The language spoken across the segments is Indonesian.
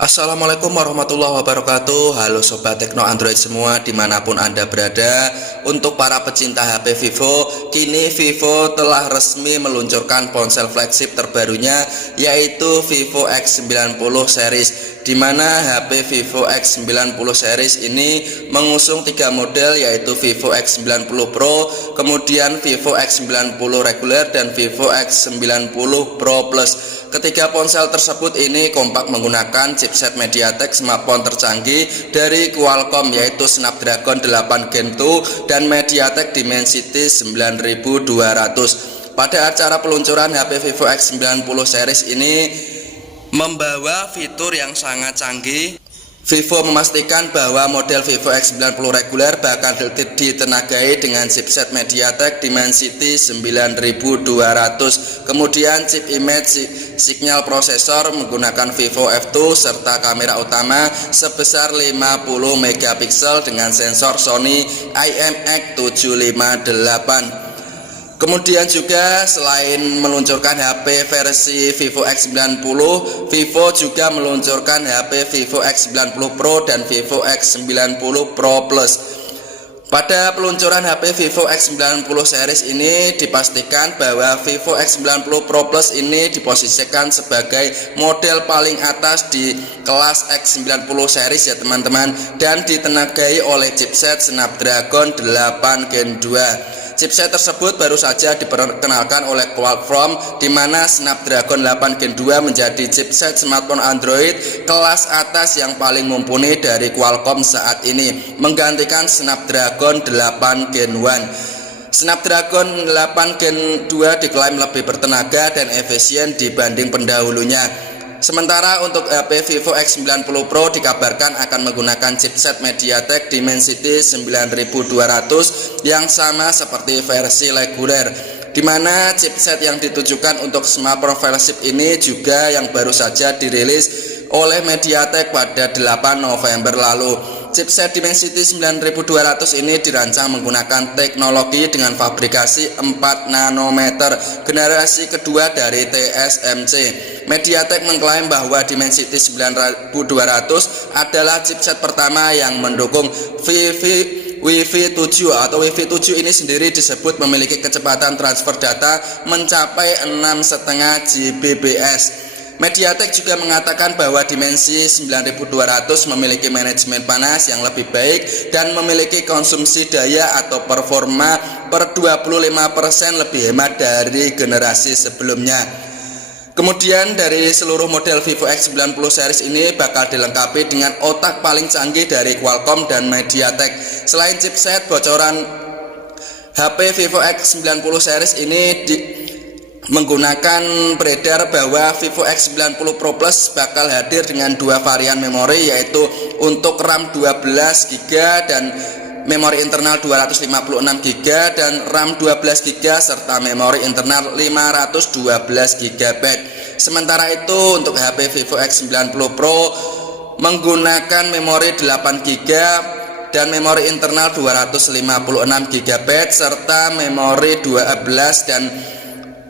Assalamualaikum warahmatullahi wabarakatuh. Halo Sobat Tekno Android semua dimanapun Anda berada. Untuk para pecinta HP Vivo, kini Vivo telah resmi meluncurkan ponsel flagship terbarunya, yaitu Vivo X90 series, dimana HP Vivo X90 series ini mengusung 3 model, yaitu Vivo X90 Pro, kemudian Vivo X90 reguler, dan Vivo X90 Pro Plus. Ketiga ponsel tersebut ini kompak menggunakan chipset MediaTek smartphone tercanggih dari Qualcomm, yaitu Snapdragon 8 Gen 2 dan MediaTek Dimensity 9200. Pada acara peluncuran HP Vivo X90 series ini membawa fitur yang sangat canggih. Vivo memastikan bahwa model Vivo X90 reguler bakal ditenagai dengan chipset MediaTek Dimensity 9200, kemudian chip image signal prosesor menggunakan Vivo F2 serta kamera utama sebesar 50 megapiksel dengan sensor Sony IMX758. Kemudian juga selain meluncurkan HP versi Vivo X90, Vivo juga meluncurkan HP Vivo X90 Pro dan Vivo X90 Pro Plus. Pada peluncuran HP Vivo X90 series ini dipastikan bahwa Vivo X90 Pro Plus ini diposisikan sebagai model paling atas di kelas X90 series ya teman-teman, dan ditenagai oleh chipset Snapdragon 8 Gen 2. Chipset tersebut baru saja diperkenalkan oleh Qualcomm, di mana Snapdragon 8 Gen 2 menjadi chipset smartphone Android kelas atas yang paling mumpuni dari Qualcomm saat ini, menggantikan Snapdragon 8 Gen 1. Snapdragon 8 Gen 2 diklaim lebih bertenaga dan efisien dibanding pendahulunya. Sementara untuk HP Vivo X90 Pro dikabarkan akan menggunakan chipset MediaTek Dimensity 9200 yang sama seperti versi reguler, di mana chipset yang ditujukan untuk smartphone flagship ini juga yang baru saja dirilis oleh MediaTek pada 8 November lalu. Chipset Dimensity 9200 ini dirancang menggunakan teknologi dengan fabrikasi 4 nanometer generasi kedua dari TSMC. MediaTek mengklaim bahwa Dimensity 9200 adalah chipset pertama yang mendukung Wi-Fi 7 atau Wi-Fi 7 ini sendiri disebut memiliki kecepatan transfer data mencapai 6,5 Gbps. MediaTek juga mengatakan bahwa Dimensity 9200 memiliki manajemen panas yang lebih baik dan memiliki konsumsi daya atau performa per 25% lebih hemat dari generasi sebelumnya. Kemudian dari seluruh model Vivo X90 series ini bakal dilengkapi dengan otak paling canggih dari Qualcomm dan MediaTek. Selain chipset, bocoran HP Vivo X90 series ini menggunakan beredar bahwa Vivo X90 Pro Plus bakal hadir dengan 2 varian memori, yaitu untuk RAM 12GB dan memori internal 256GB dan RAM 12GB serta memori internal 512GB. Sementara itu untuk HP Vivo X90 Pro menggunakan memori 8GB dan memori internal 256GB serta memori 12 dan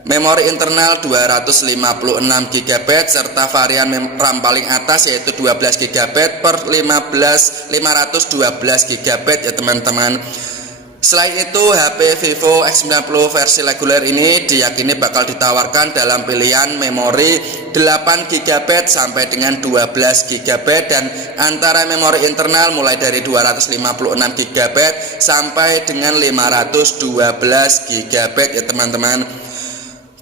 memori internal 256GB serta varian RAM paling atas yaitu 12GB per 512GB ya teman-teman. Selain itu, HP Vivo X90 versi reguler ini diyakini bakal ditawarkan dalam pilihan memori 8GB sampai dengan 12GB dan antara memori internal mulai dari 256GB sampai dengan 512GB ya teman-teman.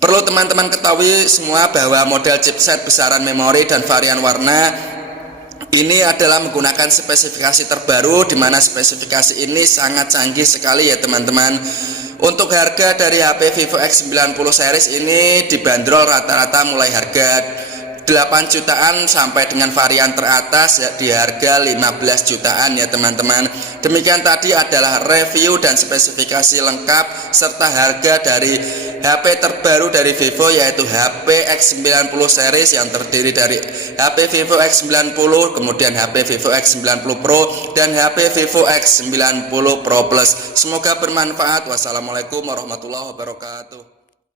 Perlu teman-teman ketahui semua bahwa model chipset besaran memori dan varian warna ini adalah menggunakan spesifikasi terbaru, di mana spesifikasi ini sangat canggih sekali ya teman-teman. Untuk harga dari HP Vivo X90 series ini dibanderol rata-rata mulai harga 8 jutaan sampai dengan varian teratas ya, di harga 15 jutaan ya teman-teman. Demikian tadi adalah review dan spesifikasi lengkap serta harga dari HP terbaru dari Vivo, yaitu HP X90 series yang terdiri dari HP Vivo X90, kemudian HP Vivo X90 Pro dan HP Vivo X90 Pro Plus. Semoga bermanfaat. Wassalamualaikum warahmatullahi wabarakatuh.